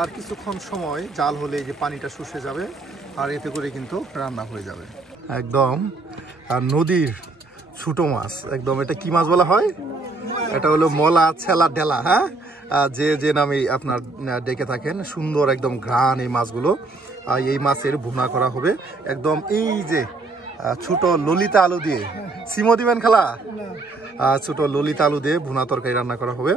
আর কিছুক্ষণ সময় জাল হলে যে পানিটা শুষে যাবে আর এতে করে কিন্তু রান্না হয়ে যাবে একদম। আর নদীর ছোট মাছ একদম, এটা কি মাছ বলা হয়? এটা হলো মলা, ছেলা, ডেলা। হ্যাঁ, যে যে নামে আপনার ডেকে থাকেন। সুন্দর একদম ঘ্রাণ এই মাছগুলো। এই মাছের ভুনা করা হবে একদম। এই যে ছোট ললিতা আলু দিয়ে, সিমো দিবেন খালা? ছোট ললিতা আলু দিয়ে ভুনা তরকারি রান্না করা হবে।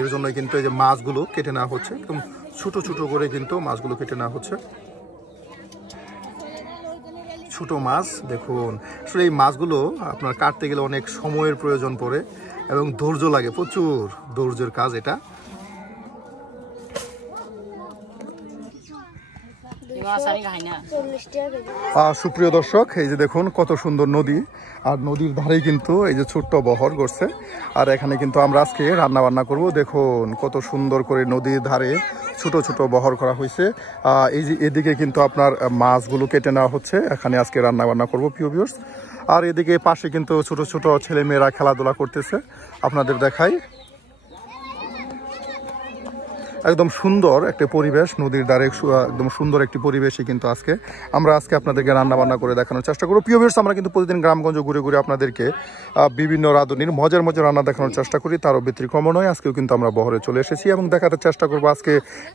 এর জন্য কিন্তু এই যে মাছগুলো কেটে নেওয়া হচ্ছে, একদম ছোট ছোট করে কিন্তু মাছগুলো কেটে নেওয়া হচ্ছে। ছোট মাছ দেখুন, আসলে এই মাছগুলো আপনার কাটতে গেলে অনেক সময়ের প্রয়োজন পড়ে এবং ধৈর্য লাগে, প্রচুর ধৈর্যের কাজ এটা। সুপ্রিয় দর্শক, এই যে দেখুন কত সুন্দর নদী, আর নদীর ধারেই কিন্তু এই যে ছোট্ট বহর করছে। আর এখানে কিন্তু আমরা আজকে রান্না বান্না করব। দেখুন কত সুন্দর করে নদীর ধারে ছোট ছোট বহর করা হয়েছে। এই যে এদিকে কিন্তু আপনার মাছগুলো কেটে নেওয়া হচ্ছে, এখানে আজকে রান্না বান্না করবো প্রিয় ভিউয়ার্স। আর এদিকে পাশে কিন্তু ছোট ছোট ছেলে মেয়েরা খেলাধুলা করতেছে, আপনাদের দেখাই। একদম সুন্দর একটা পরিবেশ, নদীর ধারে একদম সুন্দর একটি পরিবেশই কিন্তু আজকে আপনাদেরকে রান্না বান্না করে দেখানোর চেষ্টা করবো প্রিয় ভিউয়ার্স। আমরা কিন্তু প্রতিদিন গ্রামগঞ্জ ঘুরে ঘুরে আপনাদেরকে বিভিন্ন রাঁধুনির মজার মজার রান্না দেখানোর চেষ্টা করি, তারও ব্যতিক্রম নয়। আজকেও কিন্তু আমরা বহরে চলে এসেছি এবং দেখাতে চেষ্টা করবো আজকে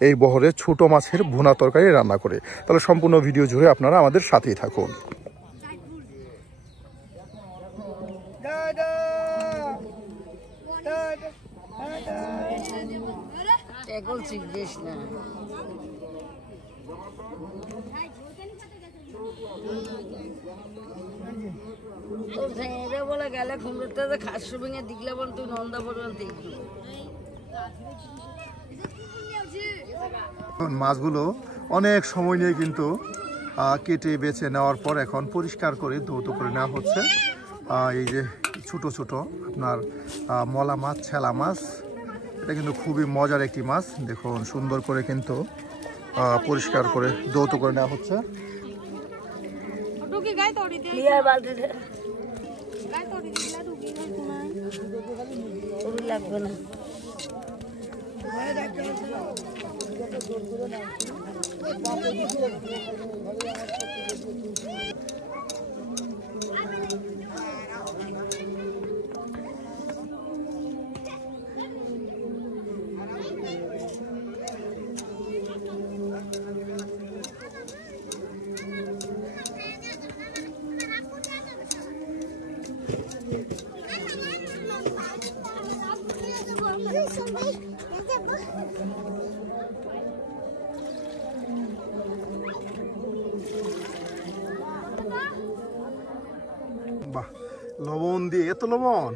এই বহরে ছোট মাছের ভুনা তরকারি রান্না করে। তাহলে সম্পূর্ণ ভিডিও জুড়ে আপনারা আমাদের সাথেই থাকুন। বলে গেলে খুমরতে খাসু ভেঙে দিগলা বল তুই নন্দা পড়বেন দেখবি। মাছগুলো অনেক সময় নিয়ে কিন্তু কেটে বেছে নেওয়ার পর এখন পরিষ্কার করে ধৌত করে নেওয়া হচ্ছে। এই যে ছোট ছোট আপনার মলা মাছ, ছেলা মাছ, এটা কিন্তু খুবই মজার একটি মাছ। দেখুন সুন্দর করে কিন্তু পরিষ্কার করে ধৌত করে নেওয়া হচ্ছে। লাগবে না। বাহ, লবণ দিয়ে, এত লবণ,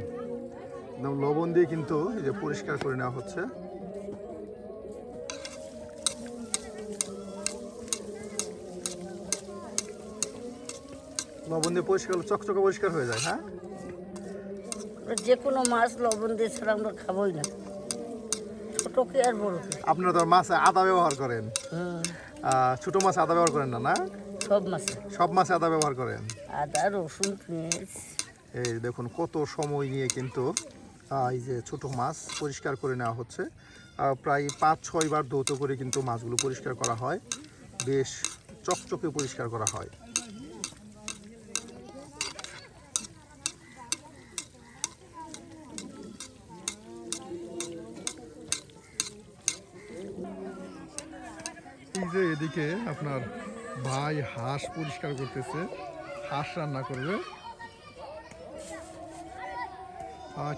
একদম লবণ দিয়ে কিন্তু এই যে পরিষ্কার করে নেওয়া হচ্ছে। লবণ দিয়ে পরিষ্কার হলে চকচকে পরিষ্কার হয়ে যায়। হ্যাঁ, যে কোনো মাছ লবণ দিয়ে ছাড়া আমরা খাবোই না, ছোট কি আর বড় কি। আপনারা তো মাছে আদা ব্যবহার করেন, ছোট মাছ আদা ব্যবহার করেন না? না, সব মাছে আদা ব্যবহার করেন, আদা রসুন পেঁয়াজ। এই দেখুন কত সময় নিয়ে কিন্তু এই যে ছোট মাছ পরিষ্কার করে নেওয়া হচ্ছে। প্রায় 5-6 বার ধৌত করে কিন্তু মাছগুলো পরিষ্কার করা হয়, বেশ চকচকে পরিষ্কার করা হয়। এই যে এদিকে আপনার ভাই হাঁস পরিষ্কার করতেছে, হাঁস রান্না করবে।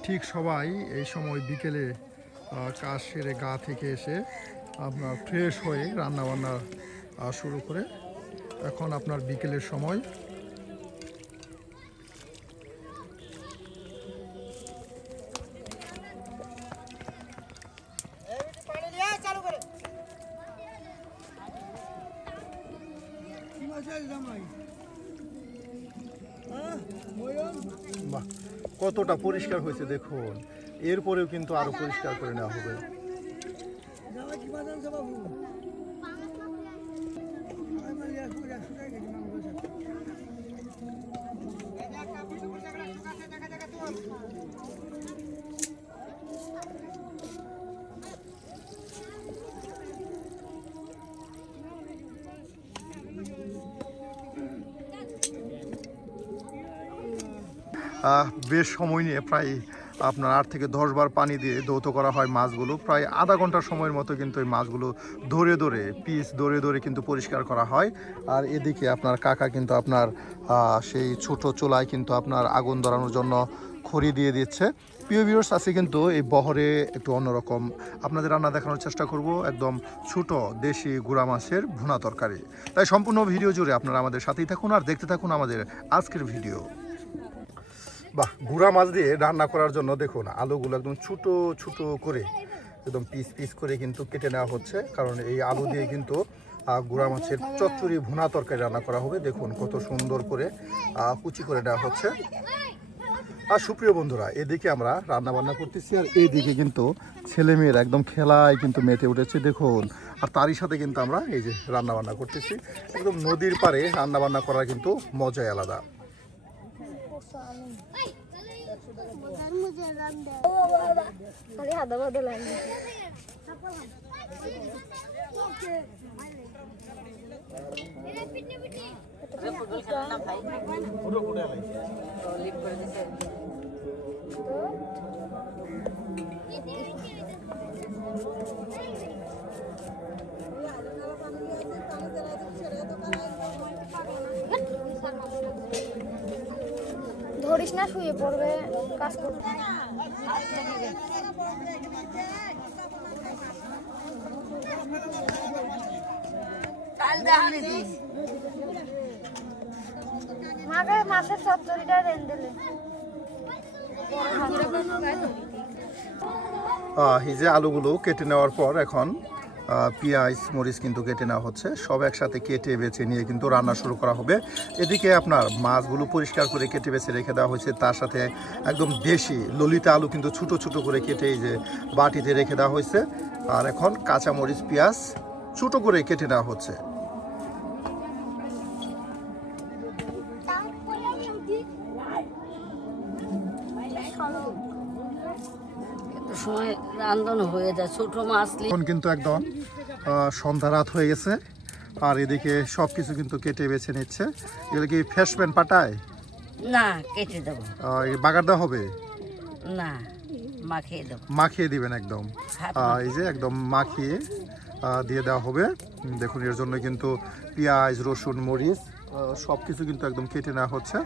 ঠিক সবাই এই সময় বিকেলে কাজ সেরে গা থেকে এসে আপনার ফ্রেশ হয়ে রান্না বান্না শুরু করে। এখন আপনার বিকেলের সময়। বাহ, কতটা পরিষ্কার হয়েছে দেখুন। এরপরেও কিন্তু আরো পরিষ্কার করে নেওয়া হবে। বেশ সময় নিয়ে প্রায় আপনার 8 থেকে 10 বার পানি দিয়ে ধৌত করা হয় মাছগুলো। প্রায় আধা ঘন্টা সময়ের মতো কিন্তু এই মাছগুলো ধরে ধরে পিস ধরে ধরে কিন্তু পরিষ্কার করা হয়। আর এদিকে আপনার কাকা কিন্তু আপনার সেই ছোট চুলায় কিন্তু আপনার আগুন ধরানোর জন্য খড়ি দিয়ে দিচ্ছে। প্রিয় ভিউয়ার্স, আছে কিন্তু এই বহরে একটু অন্যরকম আপনাদের রান্না দেখানোর চেষ্টা করব, একদম ছোট দেশি গুড়া মাছের ভুনা তরকারি। তাই সম্পূর্ণ ভিডিও জুড়ে আপনারা আমাদের সাথেই থাকুন আর দেখতে থাকুন আমাদের আজকের ভিডিও। বাহ, গুড়া মাছ দিয়ে রান্না করার জন্য দেখুন আলুগুলো একদম ছোট ছোট করে একদম পিস পিস করে কিন্তু কেটে নেওয়া হচ্ছে, কারণ এই আলু দিয়ে কিন্তু গুড়া মাছের চচ্চড়ি ভুনা তরকারি রান্না করা হবে। দেখুন কত সুন্দর করে কুচি করে নেওয়া হচ্ছে। আর সুপ্রিয় বন্ধুরা, এদিকে আমরা রান্না বান্না করতেছি আর এইদিকে কিন্তু ছেলে মেয়েরা একদম খেলায় কিন্তু মেতে উঠেছে দেখুন। আর তারই সাথে কিন্তু আমরা এই যে রান্না বান্না করতেছি, একদম নদীর পাড়ে রান্না বান্না করার কিন্তু মজাই আলাদা। ধরিস না, শুয়ে পড়বে, কাজ করবে। মাকে মাছের চচ্চড়িটা রেঁধে দিলে এই যে আলুগুলো কেটে নেওয়ার পর এখন পেঁয়াজ মরিচ কিন্তু কেটে নেওয়া হচ্ছে, সব একসাথে কেটে বেছে নিয়ে কিন্তু রান্না শুরু করা হবে। এদিকে আপনার মাছগুলো পরিষ্কার করে কেটে বেছে রেখে দেওয়া হয়েছে, তার সাথে একদম দেশি ললিতা আলু কিন্তু ছোট ছোট করে কেটে এই যে বাটিতে রেখে দেওয়া হয়েছে। আর এখন কাঁচা মরিচ পেঁয়াজ ছোট করে কেটে নেওয়া হচ্ছে। সময় রান্ধন হয়ে যায় ছোট মাছ। এখন কিন্তু একদম সন্ধ্যা রাত হয়ে গেছে আর এদিকে সব কিছু কিন্তু কেটে বেছে নিচ্ছে। এগুলো কি ফ্রেশ প্যান পাটায় না কেটে দেবো, বাগার দেওয়া হবে না মাখিয়ে দেবো, মাখিয়ে দিবেন একদম। এই যে একদম মাখিয়ে দিয়ে দেওয়া হবে। দেখুন এর জন্য কিন্তু পেঁয়াজ রসুন মরিচ সব কিছু কিন্তু একদম কেটে নেওয়া হচ্ছে।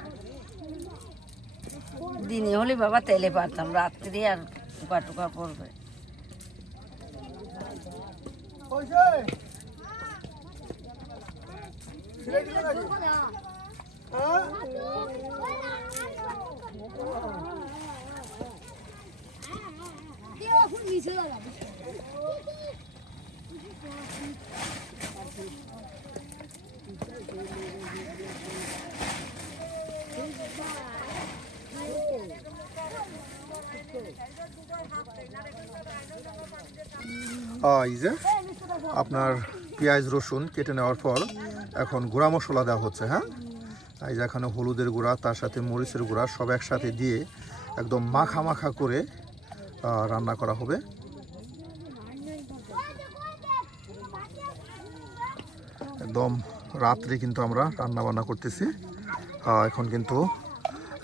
দিনে হলে বাবা তেলে পারতাম, রাত্রি আর টুকা টুকা পড়বে। এই যে আপনার পেঁয়াজ রসুন কেটে নেওয়ার পর এখন গুঁড়া মশলা দেওয়া হচ্ছে। হ্যাঁ, এই যে এখানে হলুদের গুঁড়া তার সাথে মরিচের গুঁড়া সব একসাথে দিয়ে একদম মাখা মাখা করে রান্না করা হবে। একদম রাত্রে কিন্তু আমরা রান্না বান্না করতেছি। এখন কিন্তু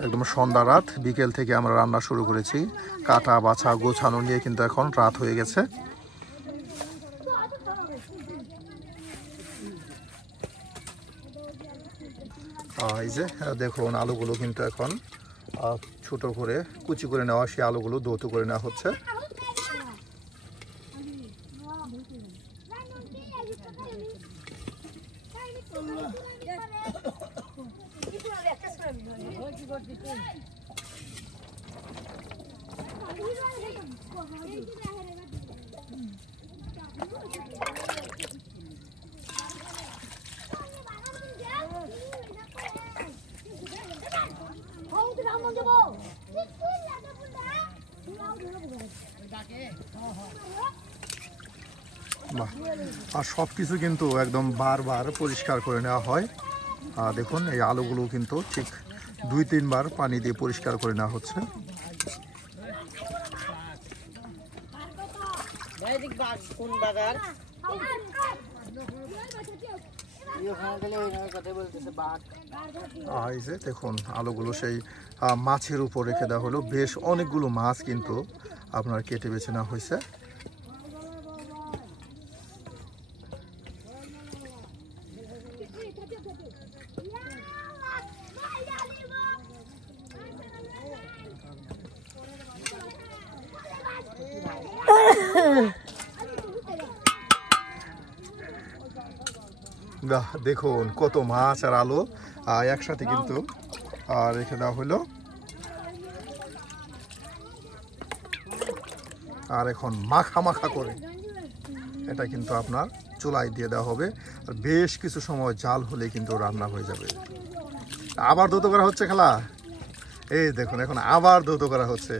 একদম সন্ধ্যা রাত, বিকেল থেকে আমরা রান্না শুরু করেছি। কাটা বাছা গোছানো নিয়ে কিন্তু এখন রাত হয়ে গেছে। এই যে দেখুন আলুগুলো কিন্তু এখন ছোট করে কুচি করে নেওয়া, সেই আলুগুলো ধৌত করে নেওয়া হচ্ছে। আর সব কিছু কিন্তু একদম বারবার পরিষ্কার করে নেওয়া হয়। দেখুন এই আলুগুলো কিন্তু ঠিক 2-3 বার পানি দিয়ে পরিষ্কার করে নেওয়া হচ্ছে। এই যে দেখুন আলুগুলো সেই মাছের উপর রেখে দেওয়া হলো। বেশ অনেকগুলো মাছ কিন্তু আপনার কেটে বেছে নেওয়া হয়েছে। বাহ, দেখুন কত মাছ আর আলু একসাথে কিন্তু রেখে দেওয়া হলো। আর এখন মাখা মাখা করে এটা কিন্তু আপনার চুলায় দিয়ে দেওয়া হবে। আর বেশ কিছু সময় জাল হলে কিন্তু রান্না হয়ে যাবে। আবার ধৌত করা হচ্ছে খেলা, এই দেখুন এখন আবার ধৌত করা হচ্ছে।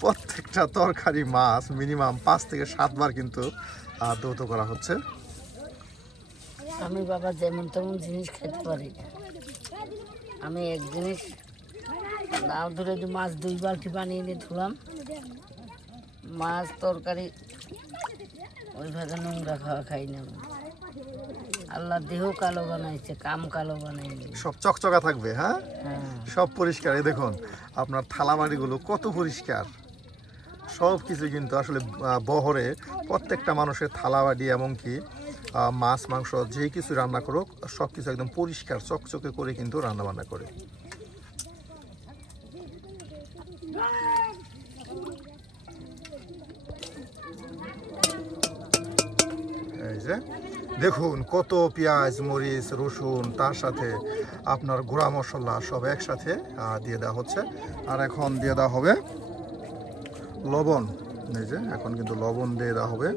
প্রত্যেকটা তরকারি মাছ মিনিমাম 5 থেকে 7 বার কিন্তু ধৌত করা হচ্ছে। আমি বাবা যেমন তেমন জিনিস খেতে পারি না। আমি এক জিনিস নাও ধরে মাছ 2 বালতি পানি এনে ধুলাম, মাছ তরকারি ওইভাবে নোংরা খাওয়া খাই না। আল্লাহ দেহ কালো বানাইছে, কাম কালো বানাইনি। সব চকচকা থাকবে, হ্যাঁ সব পরিষ্কার। এই দেখুন আপনার থালাবাড়িগুলো কত পরিষ্কার, সব কিছু কিন্তু আসলে বহরে প্রত্যেকটা মানুষের থালাবাড়ি এমনকি মাছ মাংস যে কিছু রান্না করুক সব কিছু একদম পরিষ্কার চকচকে করে কিন্তু রান্না বান্না করে। এই যে দেখুন কত পেঁয়াজ মরিচ রসুন তার সাথে আপনার গুঁড়া মশলা সব একসাথে দিয়ে দেওয়া হচ্ছে। আর এখন দিয়ে দেওয়া হবে লবণ। এই যে এখন কিন্তু লবণ দিয়ে দেওয়া হবে।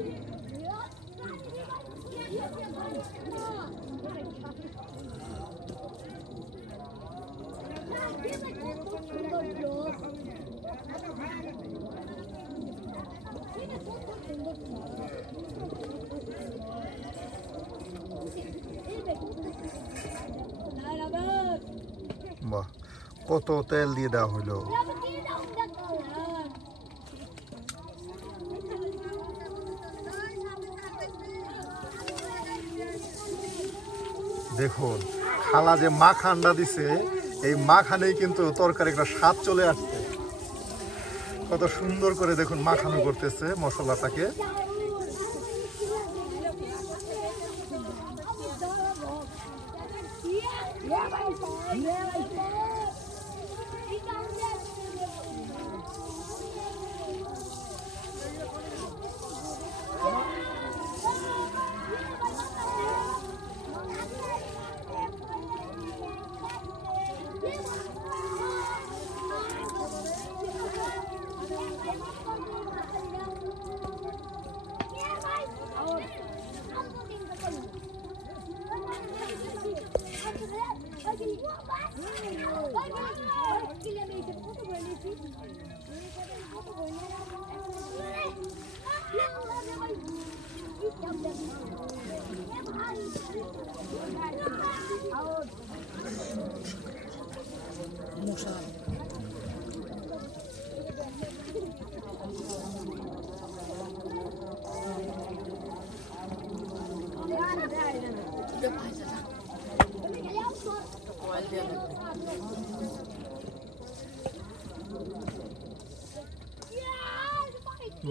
বাহ, কত তেল দিয়ে দেওয়া হলো। দেখুন খালা যে মাখানটা দিছে, এই মাখানেই কিন্তু তরকারি একটা স্বাদ চলে আসছে। কত সুন্দর করে দেখুন মাখানো করতেছে মশলাটাকে।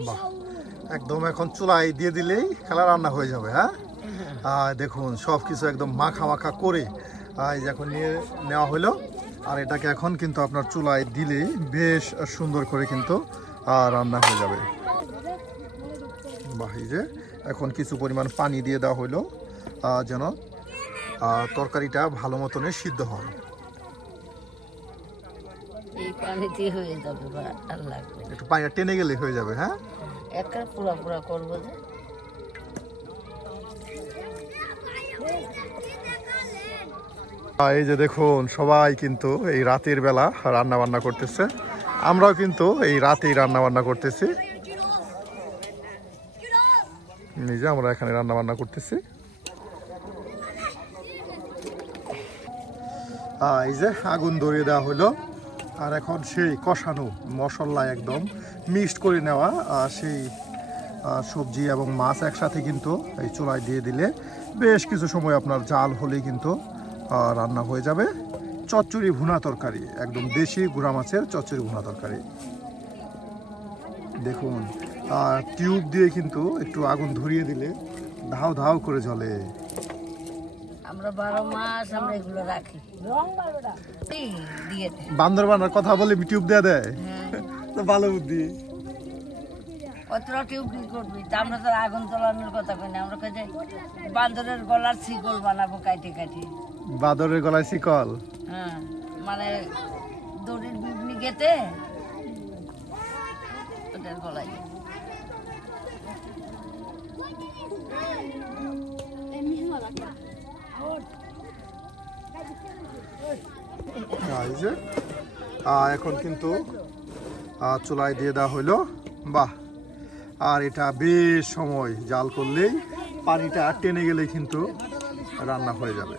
বাহ, একদম এখন চুলায় দিয়ে দিলেই খেলা রান্না হয়ে যাবে। হ্যাঁ দেখুন সব কিছু একদম মাখা মাখা করে এখন নিয়ে নেওয়া হলো। আর এটাকে এখন কিন্তু আপনার চুলায় দিলেই বেশ সুন্দর করে কিন্তু রান্না হয়ে যাবে। বাহ, এই যে এখন কিছু পরিমাণ পানি দিয়ে দেওয়া হলো যেন তরকারিটা ভালো মতনে সিদ্ধ হয়। এই পানিতে হয়ে যাবে, আর লাগবে একটু পানিটা টেনে গেলে হয়ে যাবে। হ্যাঁ একটা পুরা পুরা করবো যে। এই যে দেখুন সবাই কিন্তু এই রাতের বেলা রান্না বান্না করতেছে। আমরাও কিন্তু এই রাতেই রান্না বান্না করতেছি। নিজে আমরা এখানে রান্না বান্না করতেছি। এই যে আগুন ধরিয়ে দেওয়া হলো। আর এখন সেই কষানো মশলা একদম মিক্সড করে নেওয়া সেই সবজি এবং মাছ একসাথে কিন্তু এই চুলায় দিয়ে দিলে বেশ কিছু সময় আপনার জাল হলেই কিন্তু রান্না হয়ে যাবে। চচ্চড়ি ভুনা তরকারি, একদম দেশি গুঁড়া মাছের চচ্চড়ি ভুনা তরকারি। দেখুন টিউব দিয়ে কিন্তু একটু আগুন ধরিয়ে দিলে ধাও ধাও করে জ্বলে। আমরা 12 মাস আমরা এগুলো রাখি দিয়ে দেয়। বান্দরবানের কথা বলে টিউব দেয়া দেয়, তো ভালো বুদ্ধি। অতটা টিউব কি করবি? তা আমরা তো আগুন জ্বালানোর কথা কই না, আমরা কই যে বান্দরের গলার শিকল বানাবো কাটে কাটে। বাদরের গলায় শিকল? হ্যাঁ, মানে দড়ির বিবনি গেতে ওটার গলায়। এই যে এখন কিন্তু চুলায় দিয়ে দেওয়া হইলো। বাহ, আর এটা বেশ সময় জাল করলেই পানিটা টেনে গেলে কিন্তু রান্না হয়ে যাবে।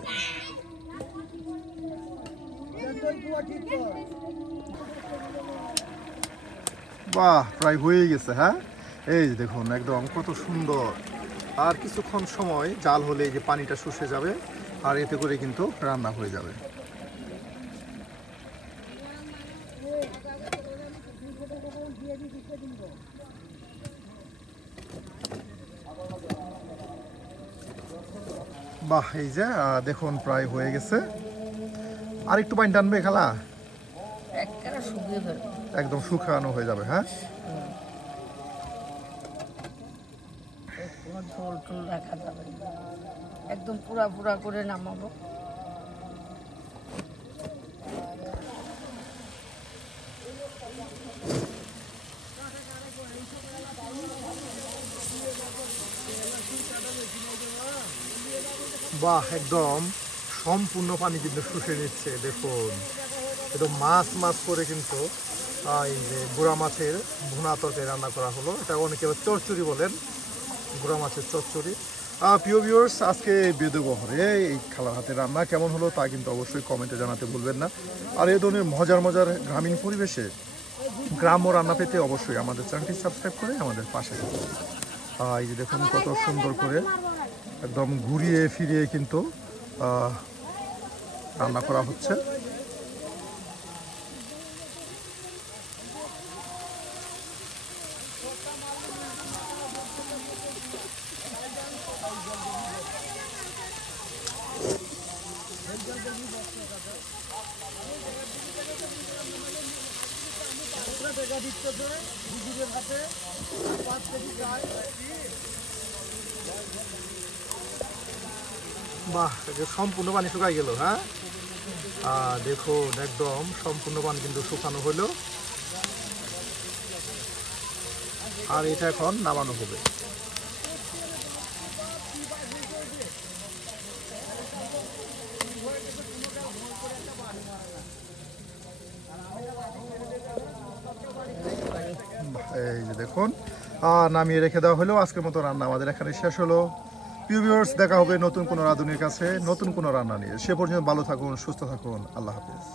বাহ, প্রায় হয়ে গেছে। হ্যাঁ, এই যে দেখুন একদম কত সুন্দর। আর কিছুক্ষণ সময় জাল হলে যে পানিটা শুষে যাবে আর এতে করে কিন্তু রান্না হয়ে যাবে। বাহ, এই যে দেখুন প্রায় হয়ে গেছে। আর একটু পানি টানবে খালা, একেবারে শুকিয়ে ফেলবো, একদম শুকানো হয়ে যাবে। হ্যাঁ, কোনো ঝোল টোল রাখা যাবে না, একদম পুরা পুরা করে নামাবো। বাহ, একদম সম্পূর্ণ পানি কিন্তু শুষে নিচ্ছে। দেখুন একদম মাছ মাছ করে কিন্তু এই যে গুঁড়া মাছের ভুনা তরকারি রান্না করা হলো। এটা অনেকে চচ্চড়ি বলেন, গুঁড়া মাছের চচ্চড়ি। প্রিয় ভিউয়ার্স, আজকে বেদবহরে এই খালার হাতে রান্না কেমন হলো তা কিন্তু অবশ্যই কমেন্টে জানাতে ভুলবেন না। আর এই ধরনের মজার মজার গ্রামীণ পরিবেশে গ্রাম্য রান্না পেতে অবশ্যই আমাদের চ্যানেলটি সাবস্ক্রাইব করে আমাদের পাশে থাকুন। এই যে দেখুন কত সুন্দর করে একদম ঘুরিয়ে ফিরিয়ে কিন্তু রান্না করা হচ্ছে। বাহ, সম্পূর্ণ পানি শুকাই গেল। হ্যাঁ, দেখুন একদম সম্পূর্ণ পানি কিন্তু শুকানো হলো। আর এটা এখন নামানো হবে। এই যে দেখুন নামিয়ে রেখে দেওয়া হলো। আজকের মতো রান্না আমাদের এখানে শেষ হলো। প্রিয় ভিউয়ার্স, দেখা হবে নতুন কোনো রাঁধুনির কাছে নতুন কোনো রান্না নিয়ে। সে পর্যন্ত ভালো থাকুন, সুস্থ থাকুন। আল্লাহ হাফেজ।